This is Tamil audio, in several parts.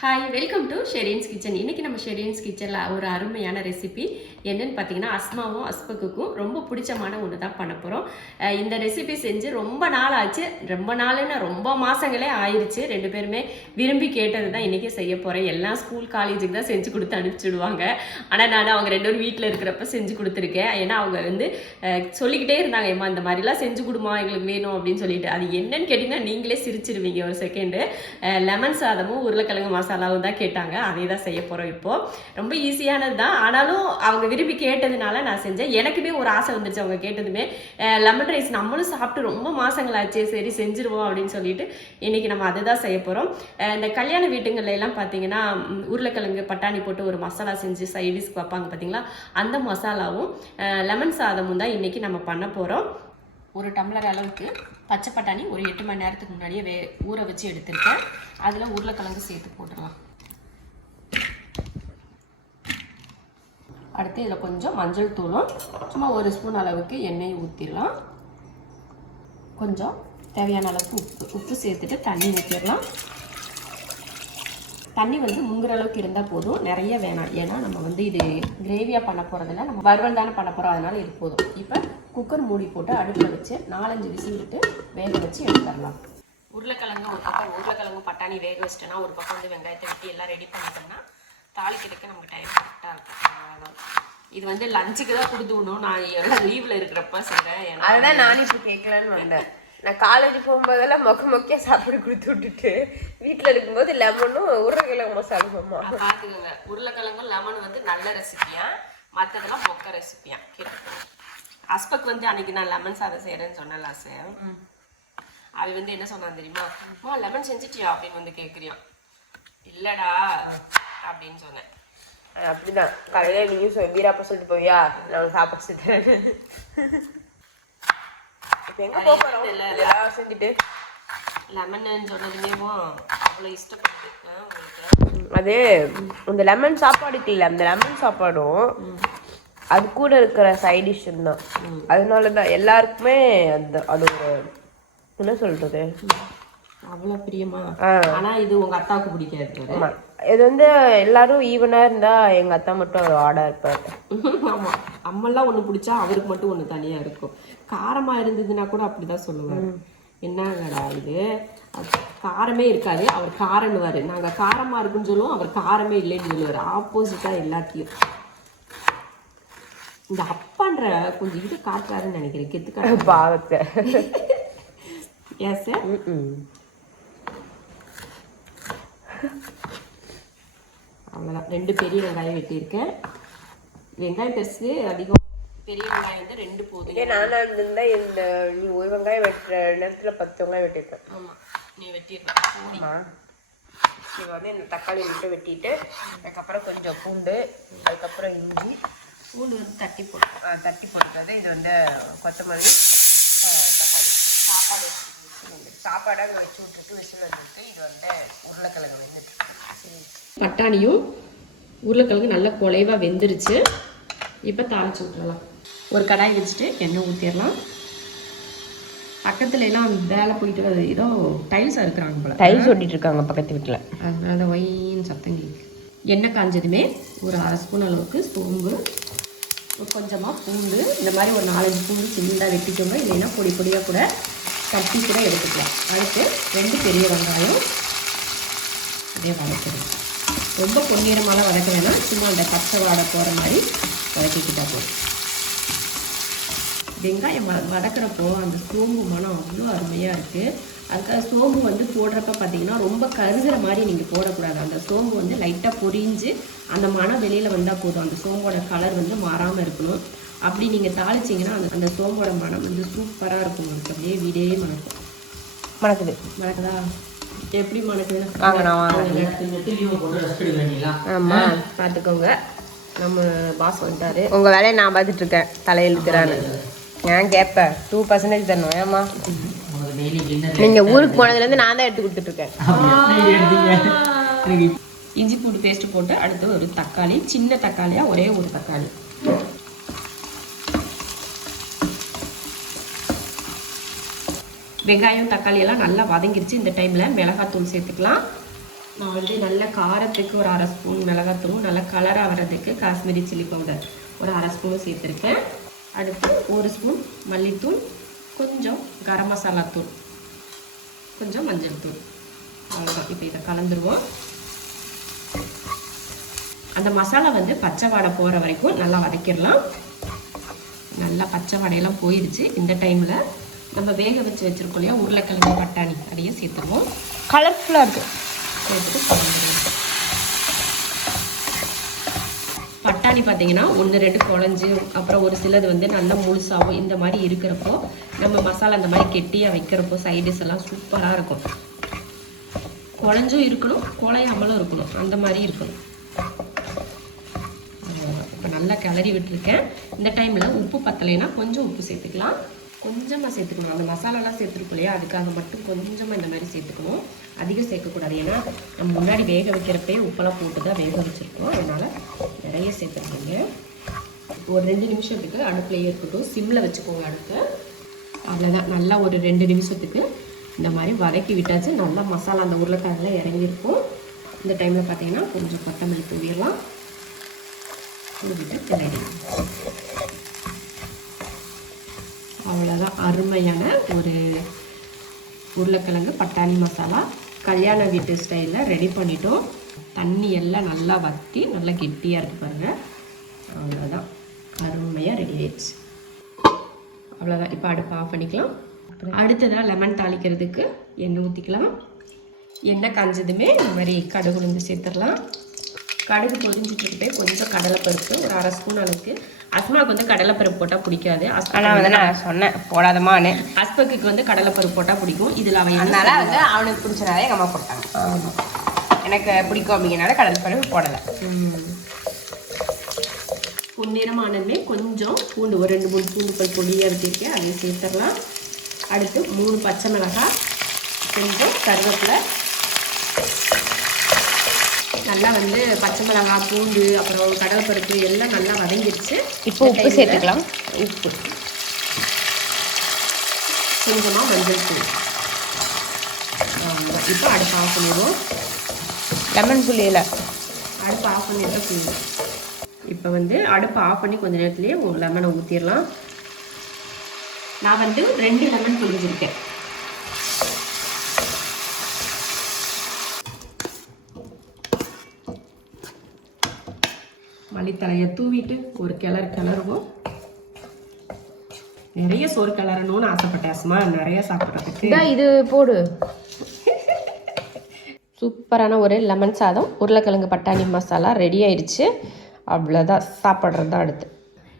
Hi welcome to Shereen's kitchen. இன்றைக்கி நம்ம ஷெரீன்ஸ் கிச்சனில் ஒரு அருமையான ரெசிபி என்னென்னு பார்த்தீங்கன்னா அஸ்மாவும் அஸ்பக்குக்கும் ரொம்ப பிடிச்சமான ஒன்று தான் பண்ண போகிறோம். இந்த ரெசிபி செஞ்சு ரொம்ப நாள் ஆச்சு, ரொம்ப நாளுன்னு ரொம்ப மாதங்களே ஆயிடுச்சு. ரெண்டு பேருமே விரும்பி கேட்டது தான் இன்றைக்கி செய்ய போகிறேன். எல்லாம் ஸ்கூல் காலேஜுக்கு தான் செஞ்சு கொடுத்து அனுப்பிச்சிடுவாங்க. ஆனால் நான் அவங்க ரெண்டு பேரும் வீட்டில் இருக்கிறப்ப செஞ்சு கொடுத்துருக்கேன். ஏன்னா அவங்க வந்து சொல்லிக்கிட்டே இருந்தாங்க, ஏம்மா இந்த மாதிரிலாம் செஞ்சு கொடுமா எங்களுக்கு வேணும் அப்படின்னு சொல்லிட்டு. அது என்னன்னு கேட்டிங்கன்னா நீங்களே சிரிச்சிருவீங்க ஒரு செகண்டு. லெமன் சாதமும் உருளைக்கிழங்கு மசாலாவும் தான் கேட்டாங்க. அதே தான் செய்ய போகிறோம். இப்போது ரொம்ப ஈஸியானது தான், ஆனாலும் அவங்க விரும்பி கேட்டதுனால நான் செஞ்சேன். எனக்குமே ஒரு ஆசை வந்துருச்சு அவங்க கேட்டதுமே. லெமன் ரைஸ் நம்மளும் சாப்பிட்டு ரொம்ப மாதங்களாச்சு, சரி செஞ்சுருவோம் அப்படின்னு சொல்லிட்டு இன்றைக்கி நம்ம அதை தான் செய்ய போகிறோம். இந்த கல்யாண வீட்டுங்கள்ல எல்லாம் பார்த்தீங்கன்னா உருளைக்கிழங்கு பட்டாணி போட்டு ஒரு மசாலா செஞ்சு சைடிஷ்க்கு வைப்பாங்க பார்த்தீங்களா, அந்த மசாலாவும் லெமன் சாதமும் தான் இன்றைக்கி நம்ம பண்ண போகிறோம். ஒரு டம்ளர் அளவுக்கு பச்சை பட்டாணி ஒரு 8 மணி நேரத்துக்கு முன்னாடியே ஊற வச்சு எடுத்துருக்கேன். அதில் உருளைக்கிழங்கு சேர்த்து போட்டுடலாம். அடுத்து இதில் கொஞ்சம் மஞ்சள் தூளும் சும்மா 1 ஸ்பூன் அளவுக்கு எண்ணெய் ஊற்றிடலாம். கொஞ்சம் தேவையான அளவுக்கு உப்பு சேர்த்துட்டு தண்ணி ஊற்றிடலாம். தண்ணி வந்து முங்குற அளவுக்கு இருந்தால் போதும், நிறைய வேணாம். ஏன்னா நம்ம வந்து இது கிரேவியாக பண்ண போகிறதில்ல, நம்ம வறுவல் தானே பண்ண போகிறோம், அதனால் இது போதும். இப்போ குக்கர் மூடி போட்டு அடுப்பில் வச்சு 4-5 விசில் விட்டு வேக வச்சு எடுத்துடலாம். உருளைக்கிழங்கு ஒரு பக்கம், உருளைக்கிழங்கு பட்டாணி வேக வச்சிட்டோன்னா ஒரு பக்கம் வந்து வெங்காயத்தை வெட்டி எல்லாம் ரெடி பண்ணிட்டோம்னா தாளிக்கிறதுக்கு நமக்கு டைம் கரெக்டாக இருக்கும். அவ்வளோதான். இது வந்து லஞ்சுக்கு தான் கொடுத்து விடணும். நான் எல்லாம் லீவில் இருக்கிறப்ப செய்கிறேன். அதுதான் நானும் இப்போ கேட்கலான்னு வந்தேன். நான் காலேஜ் போகும்போதெல்லாம் மொக்கையாக சாப்பிட கொடுத்து விட்டுட்டு வீட்டில் இருக்கும்போது லெமனும் உருளைக்கிழங்கு மசாலாமா பார்த்துக்கோங்க. உருளைக்கிழங்கும் லெமன் வந்து நல்ல ரெசிபியா, மற்றதெல்லாம் மொக்க ரெசிபியா கேட்டுக்கோங்க. அஸ்பக் வந்து அன்னைக்கு நான் லெமன் சாதம் செய்கிறேன்னு சொன்னேன் ஆசை. அது வந்து என்ன சொன்னான் தெரியுமா, அம்மா லெமன் செஞ்சிட்டியா அப்படின்னு வந்து கேட்குறியான். இல்லைடா அப்படின்னு சொன்னேன். அப்படிதான் காலையில் நீயும் வீராப்பா சொல்லிட்டு போவியா, நான் சாப்பாடு செஞ்சுறேன். இப்போ எங்கே போகிறோம் எல்லாம் செஞ்சுட்டு லெமன் சொன்னதுமேவும் அவ்வளோ இஷ்டப்படுது உங்களுக்கு. அது இந்த லெமன் சாப்பாடு இல்லை, அந்த லெமன் சாப்பாடும் அது கூட இருக்கிற சைட் டிஷ் தான். அதனால தான் எல்லாருக்குமே அந்த அது ஒரு என்ன சொல்றது அவ்வளோ பிரியமா. ஆனால் இது உங்கள் அத்தாவுக்கு பிடிக்காது. ஆமாம், இது வந்து எல்லாரும் ஈவனாக இருந்தால் எங்கள் அத்தா மட்டும் ஒரு ஆடாக இருப்பார். ஆமாம், அம்மெல்லாம் ஒன்று பிடிச்சா அவருக்கு மட்டும் ஒன்று தனியாக இருக்கும். காரமாக இருந்ததுன்னா கூட அப்படி தான் சொல்லுவார். என்னங்கடா இது காரமே இருக்காது, அவர் காரன்னுவார். நாங்கள் காரமாக இருக்குன்னு சொல்லுவோம், அவர் காரமே இல்லைன்னு சொல்லுவார். ஆப்போசிட்டாக எல்லாத்தையும். இந்த அப்பான்ற கொஞ்சம் இது காட்டுறாருன்னு நினைக்கிறேன், கெத்துக்காட்டு பாவத்தை. ஏன் சார்? அவ்வளோதான். 2 பெரிய வெங்காயம் வெட்டியிருக்கேன். வெங்காயம் பெருசு அதிகம், பெரிய வெங்காயம் வந்து 2 போதும். நானாக இருந்தால் இந்த நீ ஒரு வெங்காயம் வெட்டுற நேரத்தில் 10 வெங்காயம் வெட்டியிருக்கேன். ஆமாம், நீ வெட்டியிருக்கேன். இது வந்து இந்த தக்காளி மட்டும் வெட்டிட்டு அதுக்கப்புறம் கொஞ்சம் பூண்டு, அதுக்கப்புறம் இஞ்சி. பூண்டு வந்து தட்டி போட்டுறது. இது வந்து கொத்தமல்லி, தக்காளி. சாப்பாடாக வச்சு விட்டுருக்கு, விசில் வந்துருக்கு. இது வந்து உருளைக்கிழங்கு வெந்துட்டுருக்கு. பட்டாணியும் உருளைக்கிழங்கு நல்லா குலைவாக வெந்துருச்சு. இப்போ தாளிச்சு விட்டுறலாம். ஒரு கடாய் வச்சுட்டு எண்ணெய் ஊற்றிடலாம். பக்கத்துல எல்லாம் வேலை போயிட்டு ஏதோ டைல்ஸ் அறுக்குறாங்க போல, டைல்ஸ் ஓட்டிட்டு இருக்காங்க பக்கத்து வீட்டில். அதனால ஒயின்னு சத்தம் கேட்கு. எண்ணெய் காஞ்சதுமே ஒரு 1/2 ஸ்பூன் அளவுக்கு சோம்பு, கொஞ்சமாக பூண்டு, இந்த மாதிரி ஒரு 4-5 பூண்டு சின்னதாக வெட்டிக்கோங்க. இல்லைன்னா பொடி பொடியாக கூட தட்டி கூட எடுத்துக்கலாம். அடுத்து 2 பெரிய வெங்காயம் அதே வதக்கிடுங்க. ரொம்ப பொன்னிறமாலாம் வதக்க வேணாம், சும்மா அந்த பச்சை வாடை போகிற மாதிரி வதக்கிக்கிட்டா போதும். வெங்காயம் வதக்கிறப்போ அந்த சோம்பு மனம் அவ்வளோ அருமையாக இருக்குது. அதுக்காக சோம்பு வந்து போடுறப்ப பார்த்தீங்கன்னா ரொம்ப கருகிற மாதிரி நீங்கள் போடக்கூடாது. அந்த சோம்பு வந்து லைட்டாக பொரிஞ்சு அந்த மனம் வெளியில் வந்தால் போதும். அந்த சோம்போட கலர் வந்து மாறாமல் இருக்கணும். அப்படி நீங்கள் தாளிச்சிங்கன்னா அந்த சோம்போட மனம் வந்து சூப்பராக இருக்கும். உங்களுக்கு அப்படியே வீடே மணக்கும். மணக்குதா? எப்படி மணக்குதுன்னு ஆமாம் பார்த்துக்கோங்க. நம்ம பாஸ் வந்துட்டாரு. உங்கள் வேலையை நான் பார்த்துட்டு இருக்கேன், தலையெழுத்துறான்னு. நான் கேட்பேன் 2% தரணும். ஏமா நீங்கள் ஊருக்கு போனதுலேருந்து நான் தான் எடுத்து கொடுத்துட்ருக்கேன். இஞ்சி பூண்டு பேஸ்ட்டு போட்டு அடுத்து ஒரு தக்காளி, சின்ன தக்காளியாக ஒரே ஒரு தக்காளி. வெங்காயம் தக்காளி எல்லாம் நல்லா வதங்கிருச்சு. இந்த டைமில் மிளகாத்தூள் சேர்த்துக்கலாம். நான் வந்து நல்ல காரத்துக்கு ஒரு 1/2 ஸ்பூன் மிளகாத்தூள், நல்லா கலராக வர்றதுக்கு காஷ்மீரி சில்லி பவுடர் ஒரு 1/2 ஸ்பூன் சேர்த்துருக்கேன். அடுத்து 1 ஸ்பூன் மல்லித்தூள், கொஞ்சம் கரம் மசாலா தூள், கொஞ்சம் மஞ்சள் தூள், அவ்வளோதான். இப்போ இதை கலந்துருவோம். அந்த மசாலா வந்து பச்சை வாடை போகிற வரைக்கும் நல்லா வதக்கிடலாம். நல்லா பச்சை வாடையெல்லாம் போயிடுச்சு. இந்த டைமில் நம்ம வேக வச்சு வச்சுருக்கோம் இல்லையா உருளைக்கிழங்கு பட்டாணி, அதையும் சேர்த்துருவோம். கலர்ஃபுல்லாக இருக்குது. சேர்த்துட்டு கலந்துருவோம். பட்டாணி பார்த்தீங்கன்னா 1-2 குழஞ்சு, அப்புறம் ஒரு சிலது வந்து நல்லா முழுசாகவும் இந்த மாதிரி இருக்கிறப்போ நம்ம மசாலா இந்த மாதிரி கெட்டியாக வைக்கிறப்போ சைடிஸ் எல்லாம் சூப்பராக இருக்கும். குழஞ்சும் இருக்கணும், குழையாமலும் இருக்கணும், அந்த மாதிரி இருக்கணும். இப்போ நல்லா கிளறி விட்டுருக்கேன். இந்த டைமில் உப்பு பத்தலைன்னா கொஞ்சம் உப்பு சேர்த்துக்கலாம். கொஞ்சமாக சேர்த்துக்கணும். அந்த மசாலாலாம் சேர்த்துருக்கோம் இல்லையா, அதுக்காக மட்டும் கொஞ்சமாக இந்த மாதிரி சேர்த்துக்கணும். அதிகம் சேர்க்கக்கூடாது. ஏன்னா நம்ம முன்னாடி வேக வைக்கிறப்பே உப்பெல்லாம் போட்டு தான் வேக வச்சுருக்கோம். அதனால் நிறைய சேர்த்துருக்கீங்க. ஒரு 2 நிமிஷத்துக்கு அடுப்புலையே இருக்கட்டும். சிம்மில் வச்சுக்கோங்க அடுப்பு. அவ்வளோதான். நல்லா ஒரு 2 நிமிஷத்துக்கு இந்த மாதிரி வதக்கி விட்டாச்சு. நல்லா மசாலா அந்த உருளைக்கிழங்குல இறங்கியிருக்கும். இந்த டைமில் பார்த்தீங்கன்னா கொஞ்சம் கொத்தமல்லி தூவிடலாம். தூவிட்டு கிளறி அவ்வளோதான். அருமையான ஒரு உருளைக்கிழங்கு பட்டாணி மசாலா கல்யாண வீட்டு ஸ்டைலில் ரெடி பண்ணிட்டோம். தண்ணி எல்லாம் நல்லா வற்றி நல்லா கெட்டியாக இருக்குது பாருங்கள். அவ்வளோதான், அருமையாக ரெடி ஆயிடுச்சு. அவ்வளோதான். இப்போ அடுப்பு ஆஃப் பண்ணிக்கலாம். அடுத்ததாக லெமன் தாளிக்கிறதுக்கு எண்ணெய் ஊற்றிக்கலாம். எண்ணெய் காஞ்சதுமே இந்த மாதிரி கடுகு உளுந்து சேர்த்துடலாம். கடுகு பொரிஞ்சிட்டு கொஞ்சம் கடலைப்பருப்பு ஒரு 1/2 ஸ்பூன் அளவுக்கு. அஸ்மாவுக்கு வந்து கடலைப்பருப்பு போட்டால் பிடிக்காது. ஆனால் வந்து நான் சொன்னேன் போடாதமான்னு. அஸ்பக்குக்கு வந்து கடலைப்பருப்பு போட்டால் பிடிக்கும். இதில் அவன் அதனால வந்து அவனுக்கு பிடிச்சனாலே எங்கள் அம்மா போட்டாங்க. எனக்கு பிடிக்கும் அப்படிங்கிறனால கடலைப்பருப்பு போடலை. பொன்னிறமானதுமே கொஞ்சம் பூண்டு ஒரு 2-3 பூண்டு பல் பொடியாக வச்சுருக்கேன், அதையும் சேர்த்துடலாம். அடுத்து 3 பச்சை மிளகாய், கொஞ்சம் கருவேப்பிலை. நல்லா வந்து பச்சை மிளகாய், பூண்டு, அப்புறம் கடலைப்பருப்பு எல்லாம் நல்லா வதங்கிடுச்சு. இப்போ உப்பு சேர்த்துக்கலாம். உப்பு, கொஞ்சமாக மஞ்சள் தூள். இப்போ அடுப்பு ஆஃப் பண்ணிடுவோம். லெமன் புளியில் அடுப்பு ஆஃப் பண்ணிட்டு புளியும். இப்போ வந்து அடுப்பு ஆஃப் பண்ணி கொஞ்சம் நேரத்துலேயே லெமனை ஊற்றிடலாம். நான் வந்து 2 லெமன் புளிஞ்சிருக்கேன். மல்லித்தலையை தூவிட்டு ஒரு கிளறுவோம். நிறைய சோறு கிளறணும்னு ஆசைப்பட்டேன் அஸ்மா, நிறைய சாப்பிட்றதுக்கு. இது போடு. சூப்பரான ஒரு லெமன் சாதம் உருளைக்கிழங்கு பட்டாணி மசாலா ரெடி ஆயிடுச்சு. அவ்வளோதான், சாப்பிட்றது தான் அடுத்து.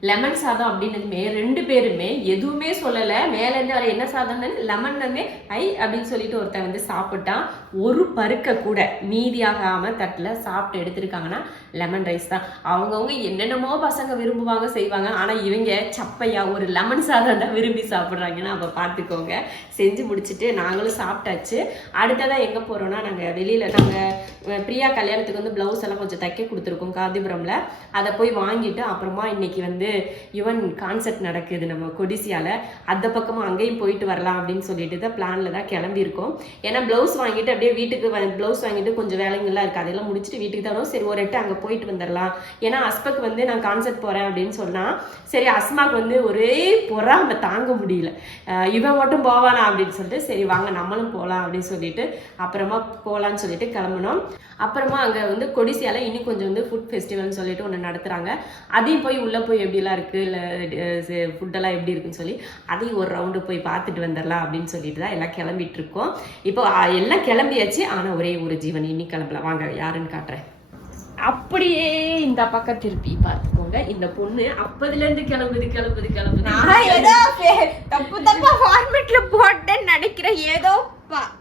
லெமன் சாதம் அப்படின்னதுமே 2 பேருமே எதுவுமே சொல்லலை. மேலேருந்து வர என்ன சாதம்னு லெமன்னு ஐ அப்படின்னு சொல்லிட்டு ஒருத்தன் வந்து சாப்பிட்டான். ஒரு பருக்க கூட மீதியாகாமல் தட்டில் சாப்பிட்டு எடுத்துருக்காங்கன்னா லெமன் ரைஸ் தான். அவங்கவுங்க என்னென்னமோ பசங்க விரும்புவாங்க செய்வாங்க. ஆனால் இவங்க சப்பையா ஒரு லெமன் சாதம் தான் விரும்பி சாப்பிட்றாங்கன்னா அப்போ பார்த்துக்கோங்க. செஞ்சு முடிச்சுட்டு நாங்களும் சாப்பிட்டாச்சு. அடுத்ததான் எங்கே போகிறோன்னா, நாங்கள் பிரியா கல்யாணத்துக்கு வந்து ப்ளவுஸ் எல்லாம் கொஞ்சம் தைக்க கொடுத்துருக்கோம் காந்திபுரமில். அதை போய் வாங்கிட்டு அப்புறமா இன்னைக்கு வந்து யுவன் கான்சர்ட் நடக்குது நம்ம கொடிசியால, அந்த பக்கமாக அங்கேயும் போயிட்டு வரலாம் அப்படின்னு சொல்லிட்டு தான் பிளானில் தான் கிளம்பியிருக்கோம். ஏன்னா ப்ளவுஸ் வாங்கிட்டு அப்படியே வீட்டுக்கு ப்ளவுஸ் வாங்கிட்டு கொஞ்சம் வேலைங்கள்லாம் இருக்குது, அதெல்லாம் முடிச்சுட்டு வீட்டுக்கு தான். சரி ஒரு எட்டு அங்கே போயிட்டு வந்துடலாம். ஏன்னா அஸ்மாக்கு வந்து நான் கான்சர்ட் போகிறேன் அப்படின்னு சொன்னால், சரி அஸ்மாக்கு வந்து ஒரே பொறாம தாங்க முடியல, இவன் மட்டும் போவானா அப்படின்னு சொல்லிட்டு சரி வாங்க நம்மளும் போகலாம் அப்படின்னு சொல்லிட்டு அப்புறமா போகலான்னு சொல்லிட்டு கிளம்பினோம். அப்புறமா அங்கே வந்து கொடிசியால இன்னும் கொஞ்சம் வந்து ஃபுட் ஃபெஸ்டிவல்னு சொல்லிட்டு ஒன்று நடத்துகிறாங்க. அதையும் போய் உள்ளே போய் எப்படிலாம் இருக்குது, இல்லை ஃபுட்டெல்லாம் எப்படி இருக்குன்னு சொல்லி அதையும் ஒரு ரவுண்டு போய் பார்த்துட்டு வந்துடலாம் அப்படின்னு சொல்லிட்டு தான் எல்லாம் கிளம்பிட்டு இருக்கோம். இப்போ எல்லாம் கிளம்பியாச்சு. ஆனால் ஒரே ஒரு ஜீவன் இன்னி கிளம்பலாம். வாங்க யாருன்னு காட்டுறேன். அப்படியே இந்த பக்கம் திருப்பி பார்த்துக்கோங்க. இந்த பொண்ணு அப்பதுலேருந்து கிளம்புது. நான் ஏதோ தப்பா ஃபார்மேட்ல போட்டேன்னு நினைக்கிறேன். ஏதோ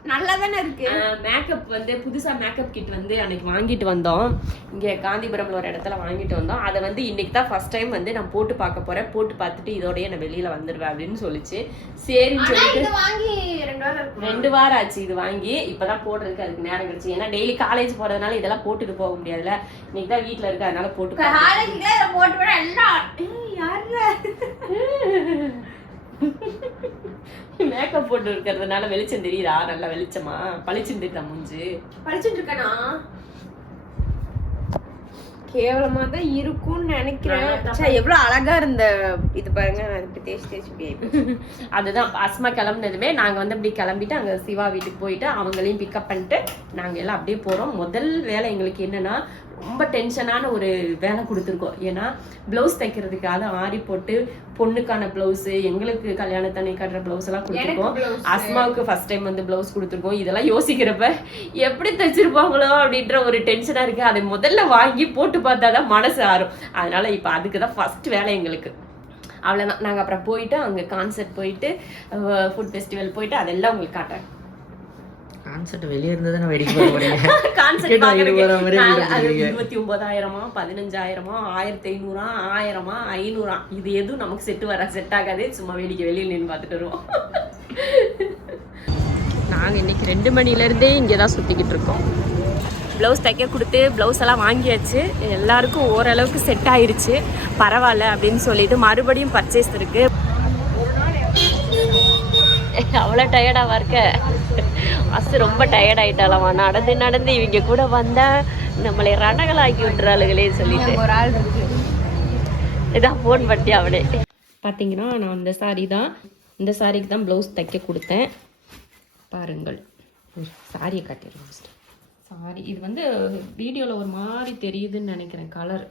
நல்லா தானே இருக்கு. மேக்கப் வந்து புதுசா மேக்கப் கிட் வந்து அன்னைக்கு வாங்கிட்டு வந்தோம். இங்க காந்திபுரம்ல ஒரு இடத்துல வாங்கிட்டு வந்தோம். அதை வந்து இன்னைக்கு தான் ஃபர்ஸ்ட் டைம் வந்து நான் போட்டு பார்க்க போறேன். போட்டு பார்த்துட்டு இதோடய நான் வெளியில வந்துடுவேன் அப்படின்னு சொல்லிச்சு. சரின்னு சொல்லிட்டு வாங்கி 2 வாரம் ஆச்சு இது வாங்கி. இப்பதான் போடுறதுக்கு அதுக்கு நேரம் கிடைச்சு. ஏன்னா டெய்லி காலேஜ் போறதுனால இதெல்லாம் போட்டுட்டு போக முடியாதுல்ல. இன்னைக்கு தான் வீட்டுல இருக்கு, அதனால போட்டு மேக்கப் போட்டு இருக்கிறதுனால வெளிச்சம் தெரியுதா? நல்லா வெளிச்சமா பளிச்சுன்னு தெரியுதா மூஞ்சி? படிச்சுட்டு இருக்கேனா? கேவலமா தான் இருக்கும்னு நினைக்கிறேன். எவ்வளவு அழகா இருந்த இது பாருங்க. அதுதான் அஸ்மா கிளம்புனதுமே நாங்க வந்து அப்படி கிளம்பிட்டு அங்க சிவா வீட்டுக்கு போயிட்டு அவங்களையும் பிக்கப் பண்ணிட்டு நாங்க எல்லாம் அப்படியே போறோம். முதல் வேலை எங்களுக்கு என்னன்னா ரொம்ப டென்ஷனான ஒரு வேலை கொடுத்துருக்கோம். ஏன்னா பிளவுஸ் தைக்கிறதுக்காக ஆரி போட்டு பொண்ணுக்கான பிளவுஸ், எங்களுக்கு கல்யாணத்தண்ணி கட்டுற பிளவுஸ் எல்லாம் கொடுத்துருக்கோம். அஸ்மாவுக்கு ஃபர்ஸ்ட் டைம் வந்து பிளவுஸ் கொடுத்துருக்கோம். இதெல்லாம் யோசிக்கிறப்ப எப்படி தைச்சிருப்பாங்களோ அப்படின்ற ஒரு டென்ஷனா இருக்கு. அதை முதல்ல வாங்கி போட்டு பார்த்தாதான் மனசு ஆறும். அதனால இப்ப அதுக்குதான் ஃபர்ஸ்ட் வேலை எங்களுக்கு. அவ்வளவுதான். நாங்க அப்புறம் போயிட்டு அங்க கான்சர்ட் போயிட்டு ஃபுட் ஃபெஸ்டிவல் போயிட்டு அதெல்லாம் உங்களுக்கு காட்டுறேன். கான்செப்ட் வெளியே இருந்ததுன்னா வெடிக்க போறீங்க. கான்செப்ட் பாக்குறதுக்கு 29,000 15,000 1,500 1000 500 இது எதுவும் நமக்கு செட் ஆகாது. சும்மா வேடிக்கை வெளியில் நின்று பார்த்துட்டு வருவோம். நாங்க இன்னைக்கு 2 மணில இருந்தே இங்கதான் சுத்திக்கிட்டு இருக்கோம். ப்ளவுஸ் தைக்க கொடுத்து ப்ளவுஸ் எல்லாம் வாங்கியாச்சு. எல்லாருக்கும் ஓரளவுக்கு செட் ஆயிருச்சு. பரவாயில்ல அப்படின்னு சொல்லிட்டு மறுபடியும் பர்ச்சேஸ் இருக்கு. அவ்வளோ டயர்டாவா இருக்க? ஃபஸ்ட்டு ரொம்ப டயர்ட் ஆகிட்டாலவா? நடந்து இவங்க கூட வந்தால் நம்மளை ரணங்கள் ஆக்கி விட்டுறாளுகளே சொல்லிட்டு ஒரு ஆள் இருக்கு. இதான் ஃபோன் பட்டி அவளே. பார்த்தீங்கன்னா நான் இந்த சாரிக்கு தான் ப்ளவுஸ் தைக்க கொடுத்தேன். பாருங்கள், சாரியை காட்டிடுறோம். சாரி இது வந்து வீடியோவில் ஒரு மாதிரி தெரியுதுன்னு நினைக்கிறேன் கலர்.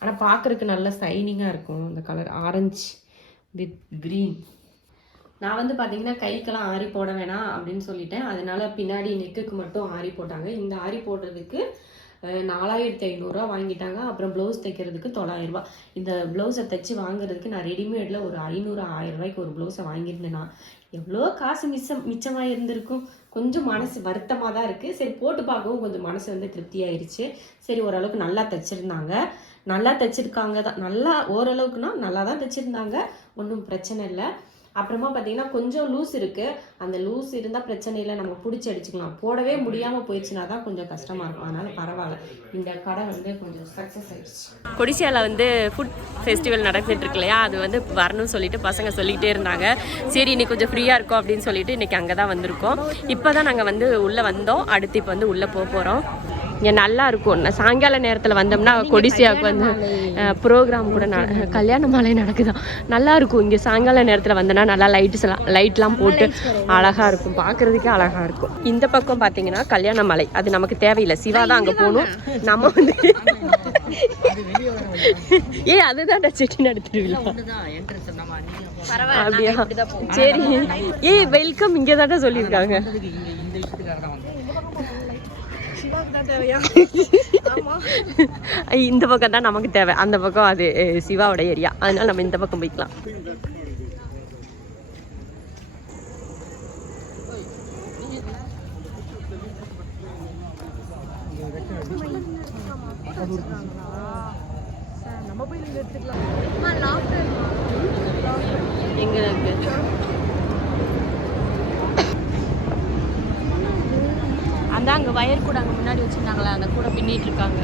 ஆனால் பார்க்குறதுக்கு நல்லா சைனிங்காக இருக்கும் இந்த கலர். Orange with green. நான் வந்து பார்த்தீங்கன்னா கைக்கெல்லாம் ஆரி போட வேணாம் அப்படின்னு சொல்லிட்டேன். அதனால பின்னாடி நெக்குக்கு மட்டும் ஆரி போட்டாங்க. இந்த ஆரி போடுறதுக்கு 4,500 வாங்கிட்டாங்க. அப்புறம் ப்ளவுஸ் தைக்கிறதுக்கு 900. இந்த ப்ளவுஸை தைச்சி வாங்குறதுக்கு நான் ரெடிமேடில் ஒரு 500-1000 ரூபாய்க்கு ஒரு ப்ளவுஸை வாங்கியிருந்தேன்னா எவ்வளோ காசு மிச்சமாக இருந்திருக்கும். கொஞ்சம் மனசு வருத்தமாக தான் இருக்குது. சரி போட்டு பார்க்கவும் கொஞ்சம் மனசு வந்து திருப்தியாயிருச்சு. சரி ஓரளவுக்கு நல்லா தைச்சிருந்தாங்க. நல்லா தைச்சிருக்காங்க தான். நல்லா ஓரளவுக்குனா நல்லா தான் தைச்சிருந்தாங்க. ஒன்றும் பிரச்சனை இல்லை. அப்புறமா பார்த்தீங்கன்னா கொஞ்சம் லூஸ் இருக்குது. அந்த லூஸ் இருந்தால் பிரச்சனை இல்லை, நம்ம பிடிச்சி அடிச்சுக்கலாம். போடவே முடியாமல் போயிடுச்சுன்னா தான் கொஞ்சம் கஷ்டமாக இருக்கும். அதனால் பரவாயில்ல, இந்த கடை வந்து கொஞ்சம் சக்ஸஸ் ஆயிடுச்சு. கொடிசியாவில் வந்து ஃபுட் ஃபெஸ்டிவல் நடந்துட்டு இருக்கு இல்லையா, அது வந்து வரணும்னு சொல்லிட்டு பசங்க சொல்லிகிட்டே இருந்தாங்க. சரி இன்னைக்கு கொஞ்சம் ஃப்ரீயாக இருக்கும் அப்படின்னு சொல்லிட்டு இன்றைக்கி அங்கே தான் வந்திருக்கோம். இப்போ தான் நாங்கள் வந்து உள்ளே வந்தோம். அடுத்து இப்போ வந்து உள்ளே போகிறோம். இங்கே நல்லா இருக்கும். சாயங்கால நேரத்தில் வந்தோம்னா கொடிசியாவுக்கு வந்து ப்ரோக்ராம் கூட கல்யாண மாலை நடக்குதான். நல்லா இருக்கும். இங்கே சாயங்கால நேரத்தில் வந்தோன்னா நல்லா லைட்லாம் போட்டு அழகாக இருக்கும். பார்க்குறதுக்கே அழகாக இருக்கும். இந்த பக்கம் பார்த்தீங்கன்னா கல்யாண மாலை அது நமக்கு தேவையில்லை. சிவா தான் அங்கே போகணும். நம்ம வந்து அதுதான் செட்டிநாடு திருவிழா. அப்படியா? சரி. வெல்கம் இங்கே தான் சொல்லியிருக்காங்க. இந்த பக்கம் தான் நமக்கு தேவை. அந்த பக்கம் அது சிவாவோட ஏரியா. அதனால நம்ம இந்த பக்கம் போய்க்கலாம். எங்க இருக்கு? அதான் அங்கே வயர் கூட அங்கே முன்னாடி வச்சுருந்தாங்களே, அந்த கூட பின்னிட்டு இருக்காங்க.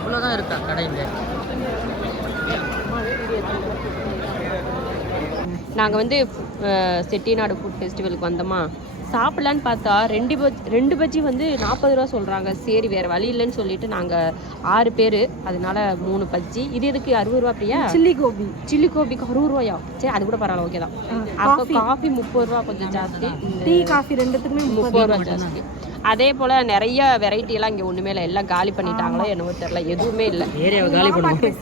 இவ்வளோதான் இருக்கா கடையில்? நாங்கள் வந்து செட்டிநாடு ஃபுட் ஃபெஸ்டிவலுக்கு வந்தோமா, சாப்பிட்லான்னு பார்த்தா ரெண்டு பஜ்ஜி வந்து 40 ரூபா சொல்கிறாங்க. சரி வேறு வழி இல்லைன்னு சொல்லிட்டு நாங்கள் 6 பேர், அதனால 3 பஜ்ஜி. இது எதுக்கு 60 ரூபா பிரியா? சில்லி கோபிக்கு 60 ரூபாயா? சரி அது கூட பரவாயில்ல, ஓகே தான். அப்போ காஃபி 30 ரூபா கொஞ்சம் ஜாஸ்தி. டீ காஃபி ரெண்டுத்துக்குமே 30 ரூபா ஜாஸ்தி. அதே போல் நிறைய வெரைட்டி எல்லாம் இங்கே ஒன்றுமே இல்லை. எல்லாம் காலி பண்ணிட்டாங்களோ என்னவோ தெரியல, எதுவுமே இல்லை. ஏரியாவை காலி பண்ணுவோம்.